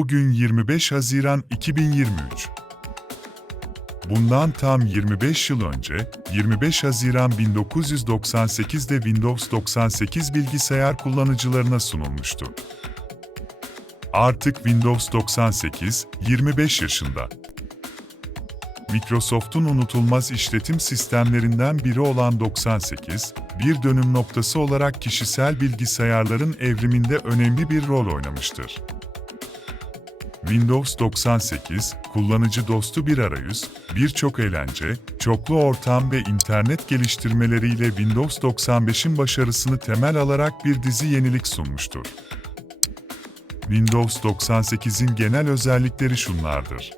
Bugün 25 Haziran 2023. Bundan tam 25 yıl önce, 25 Haziran 1998'de Windows 98 bilgisayar kullanıcılarına sunulmuştu. Artık Windows 98, 25 yaşında. Microsoft'un unutulmaz işletim sistemlerinden biri olan 98, bir dönüm noktası olarak kişisel bilgisayarların evriminde önemli bir rol oynamıştır. Windows 98, kullanıcı dostu bir arayüz, birçok eğlence, çoklu ortam ve internet geliştirmeleriyle Windows 95'in başarısını temel alarak bir dizi yenilik sunmuştur. Windows 98'in genel özellikleri şunlardır.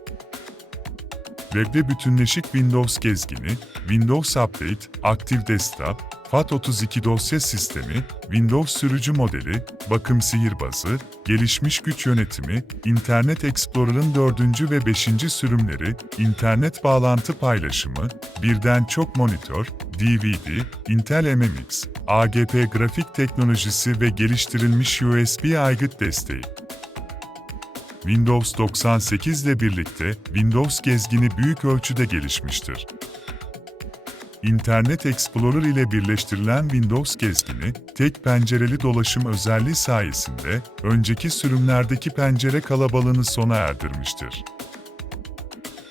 Web'de bütünleşik Windows gezgini, Windows Update, Active Desktop, FAT32 dosya sistemi, Windows sürücü modeli, bakım sihirbazı, gelişmiş güç yönetimi, Internet Explorer'ın 4. ve 5. sürümleri, internet bağlantı paylaşımı, birden çok monitör, DVD, Intel MMX, AGP grafik teknolojisi ve geliştirilmiş USB aygıt desteği. Windows 98 ile birlikte Windows gezgini büyük ölçüde gelişmiştir. Internet Explorer ile birleştirilen Windows gezgini, tek pencereli dolaşım özelliği sayesinde önceki sürümlerdeki pencere kalabalığını sona erdirmiştir.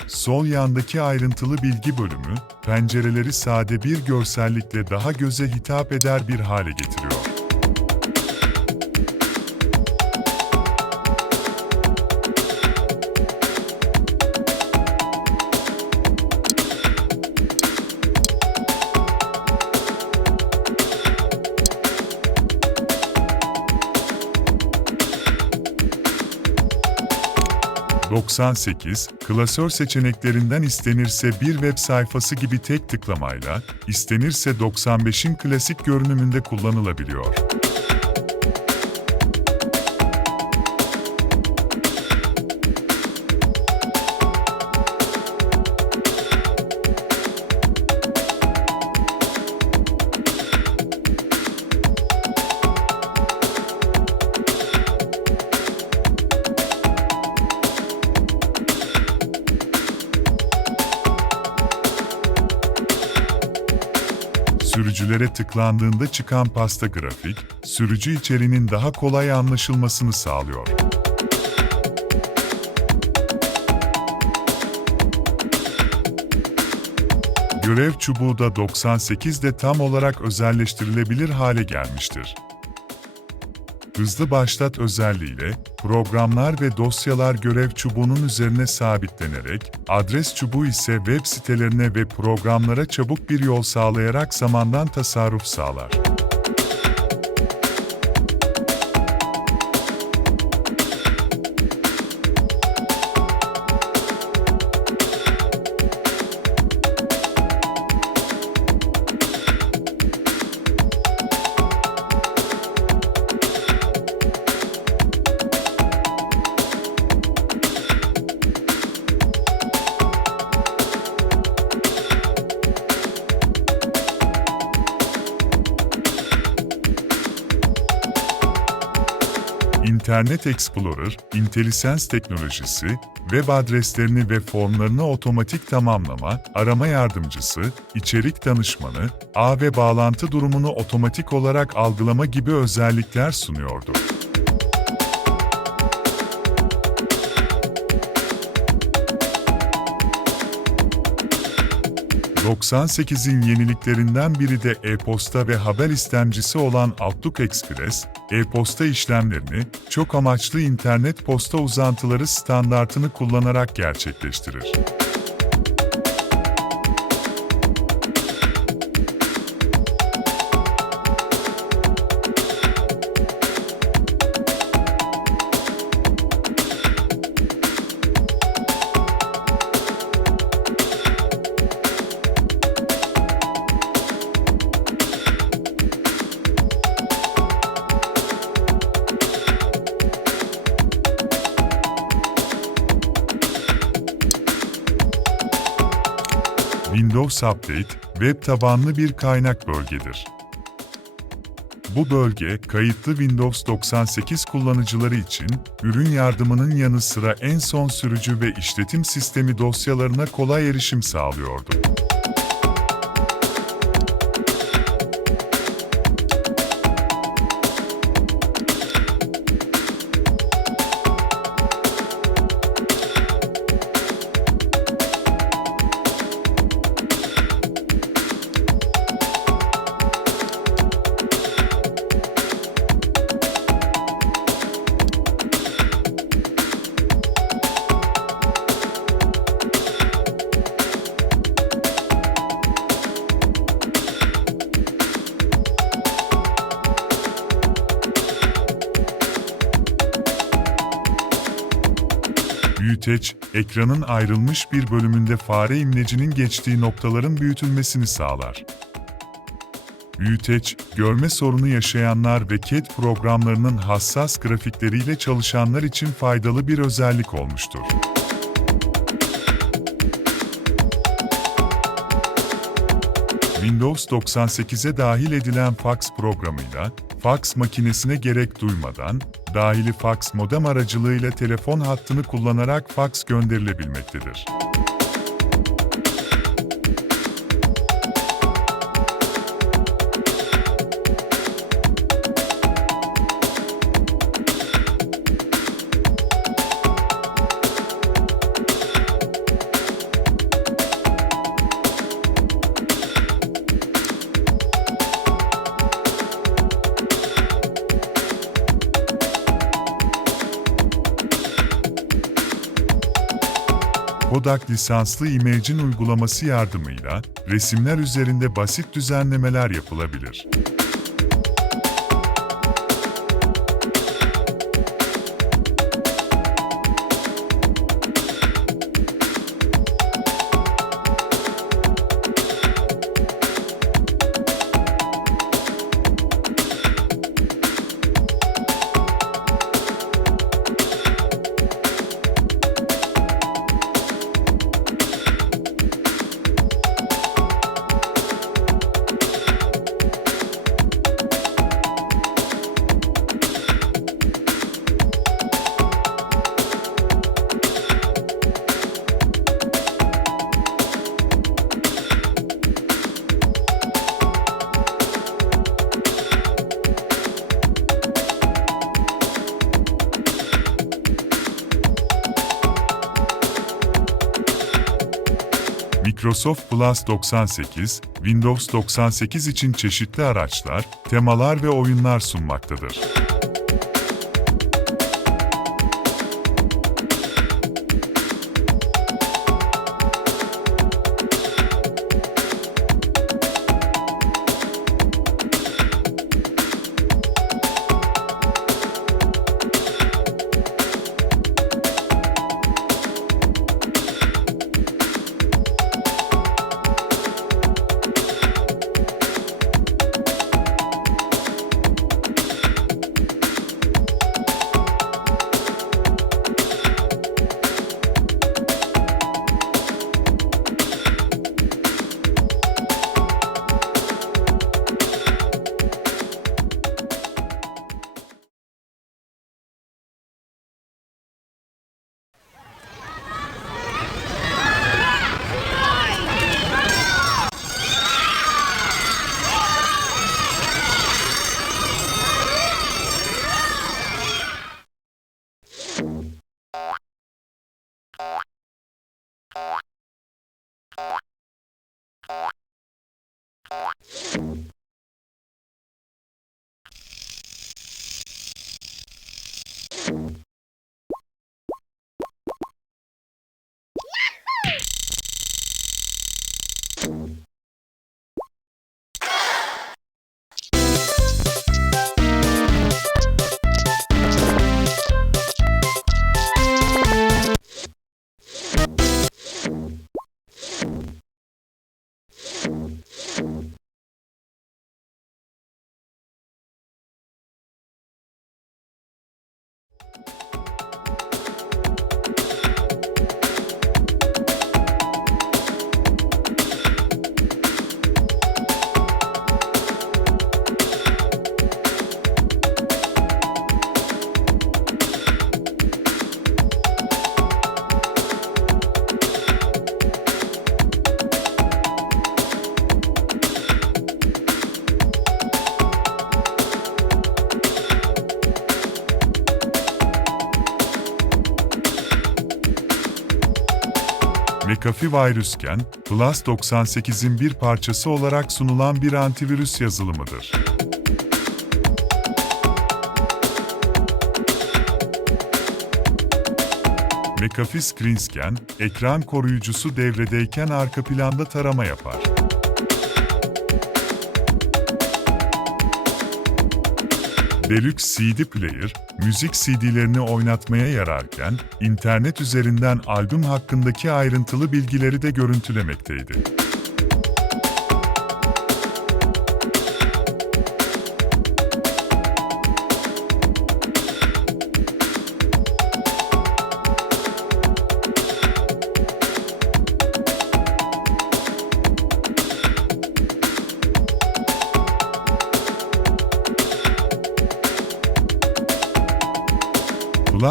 Sol yandaki ayrıntılı bilgi bölümü, pencereleri sade bir görsellikle daha göze hitap eder bir hale getiriyor. 98, klasör seçeneklerinden istenirse bir web sayfası gibi tek tıklamayla, istenirse 95'in klasik görünümünde kullanılabiliyor. Sürücülere tıklandığında çıkan pasta grafik, sürücü içeriğinin daha kolay anlaşılmasını sağlıyor. Görev çubuğu da 98'de tam olarak özelleştirilebilir hale gelmiştir. Hızlı başlat özelliğiyle, programlar ve dosyalar görev çubuğunun üzerine sabitlenerek, adres çubuğu ise web sitelerine ve programlara çabuk bir yol sağlayarak zamandan tasarruf sağlar. Internet Explorer, IntelliSense teknolojisi, web adreslerini ve formlarını otomatik tamamlama, arama yardımcısı, içerik danışmanı, ağ ve bağlantı durumunu otomatik olarak algılama gibi özellikler sunuyordu. ...98'in yeniliklerinden biri de e-posta ve haber istemcisi olan Outlook Express, e-posta işlemlerini çok amaçlı internet posta uzantıları standartını kullanarak gerçekleştirir. Update, web tabanlı bir kaynak bölgedir. Bu bölge, kayıtlı Windows 98 kullanıcıları için, ürün yardımının yanı sıra en son sürücü ve işletim sistemi dosyalarına kolay erişim sağlıyordu. Büyüteç, ekranın ayrılmış bir bölümünde fare imlecinin geçtiği noktaların büyütülmesini sağlar. Büyüteç, görme sorunu yaşayanlar ve CAD programlarının hassas grafikleriyle çalışanlar için faydalı bir özellik olmuştur. Windows 98'e dahil edilen fax programıyla, fax makinesine gerek duymadan, dahili fax modem aracılığıyla telefon hattını kullanarak fax gönderilebilmektedir. Kodak lisanslı Imagine uygulaması yardımıyla resimler üzerinde basit düzenlemeler yapılabilir. Microsoft Plus 98, Windows 98 için çeşitli araçlar, temalar ve oyunlar sunmaktadır. McAfee virüsken, Plus 98'in bir parçası olarak sunulan bir antivirüs yazılımıdır. McAfee ScreenScan, ekran koruyucusu devredeyken arka planda tarama yapar. Deluxe CD Player, müzik CD'lerini oynatmaya yararken, internet üzerinden albüm hakkındaki ayrıntılı bilgileri de görüntülemekteydi.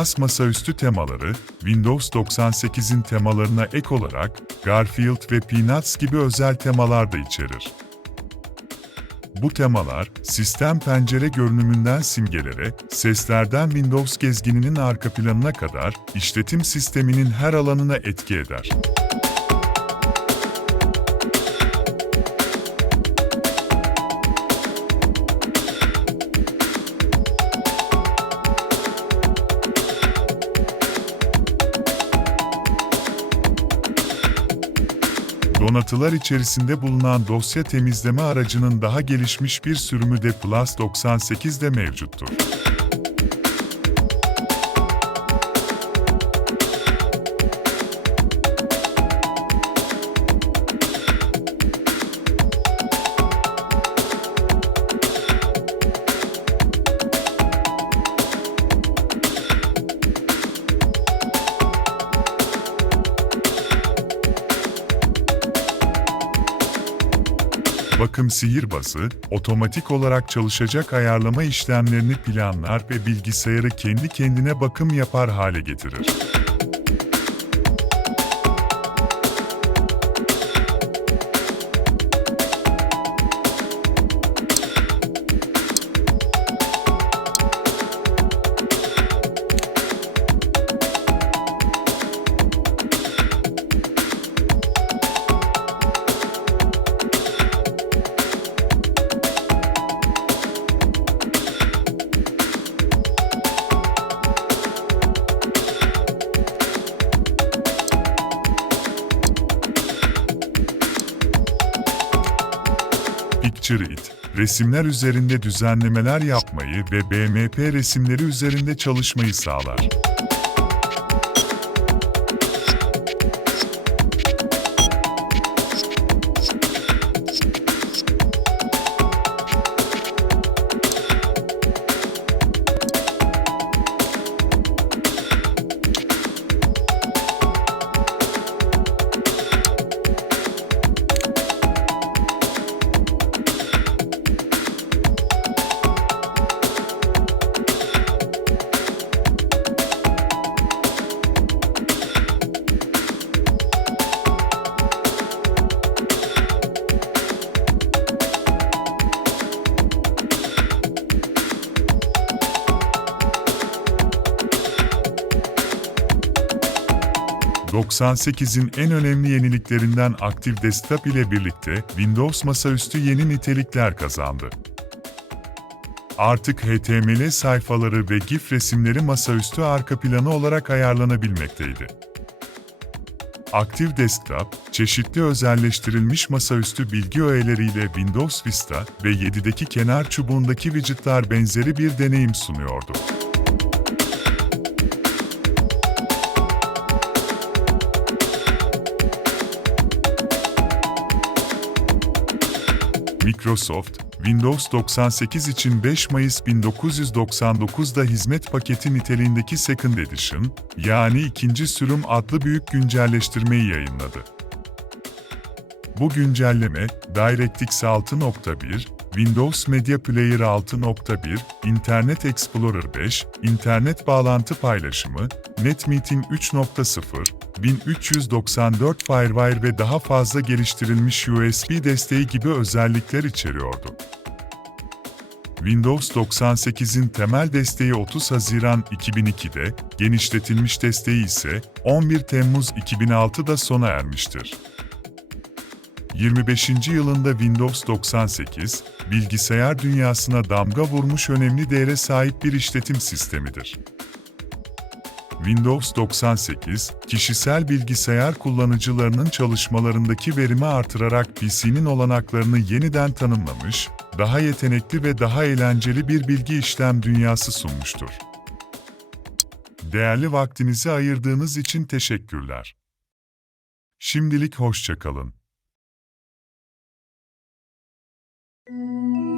Plus masaüstü temaları, Windows 98'in temalarına ek olarak Garfield ve Peanuts gibi özel temalar da içerir. Bu temalar, sistem pencere görünümünden simgelere, seslerden Windows gezgininin arka planına kadar işletim sisteminin her alanına etki eder. Donatılar içerisinde bulunan dosya temizleme aracının daha gelişmiş bir sürümü de Plus 98'de mevcuttur. Sihirbazı, otomatik olarak çalışacak ayarlama işlemlerini planlar ve bilgisayarı kendi kendine bakım yapar hale getirir. It, resimler üzerinde düzenlemeler yapmayı ve BMP resimleri üzerinde çalışmayı sağlar. ...98'in en önemli yeniliklerinden Active Desktop ile birlikte Windows masaüstü yeni nitelikler kazandı. Artık HTML sayfaları ve GIF resimleri masaüstü arka planı olarak ayarlanabilmekteydi. Active Desktop, çeşitli özelleştirilmiş masaüstü bilgi öğeleriyle Windows Vista ve 7'deki kenar çubuğundaki widgetler benzeri bir deneyim sunuyordu. Microsoft, Windows 98 için 5 Mayıs 1999'da hizmet paketi niteliğindeki Second Edition, yani ikinci sürüm adlı büyük güncelleştirmeyi yayınladı. Bu güncelleme, DirectX 6.1, Windows Media Player 6.1, Internet Explorer 5, internet bağlantı paylaşımı, NetMeeting 3.0, 1394 FireWire ve daha fazla geliştirilmiş USB desteği gibi özellikler içeriyordu. Windows 98'in temel desteği 30 Haziran 2002'de, genişletilmiş desteği ise 11 Temmuz 2006'da sona ermiştir. 25. yılında Windows 98, bilgisayar dünyasına damga vurmuş önemli değere sahip bir işletim sistemidir. Windows 98, kişisel bilgisayar kullanıcılarının çalışmalarındaki verimi artırarak PC'nin olanaklarını yeniden tanımlamış, daha yetenekli ve daha eğlenceli bir bilgi işlem dünyası sunmuştur. Değerli vaktinizi ayırdığınız için teşekkürler. Şimdilik hoşça Música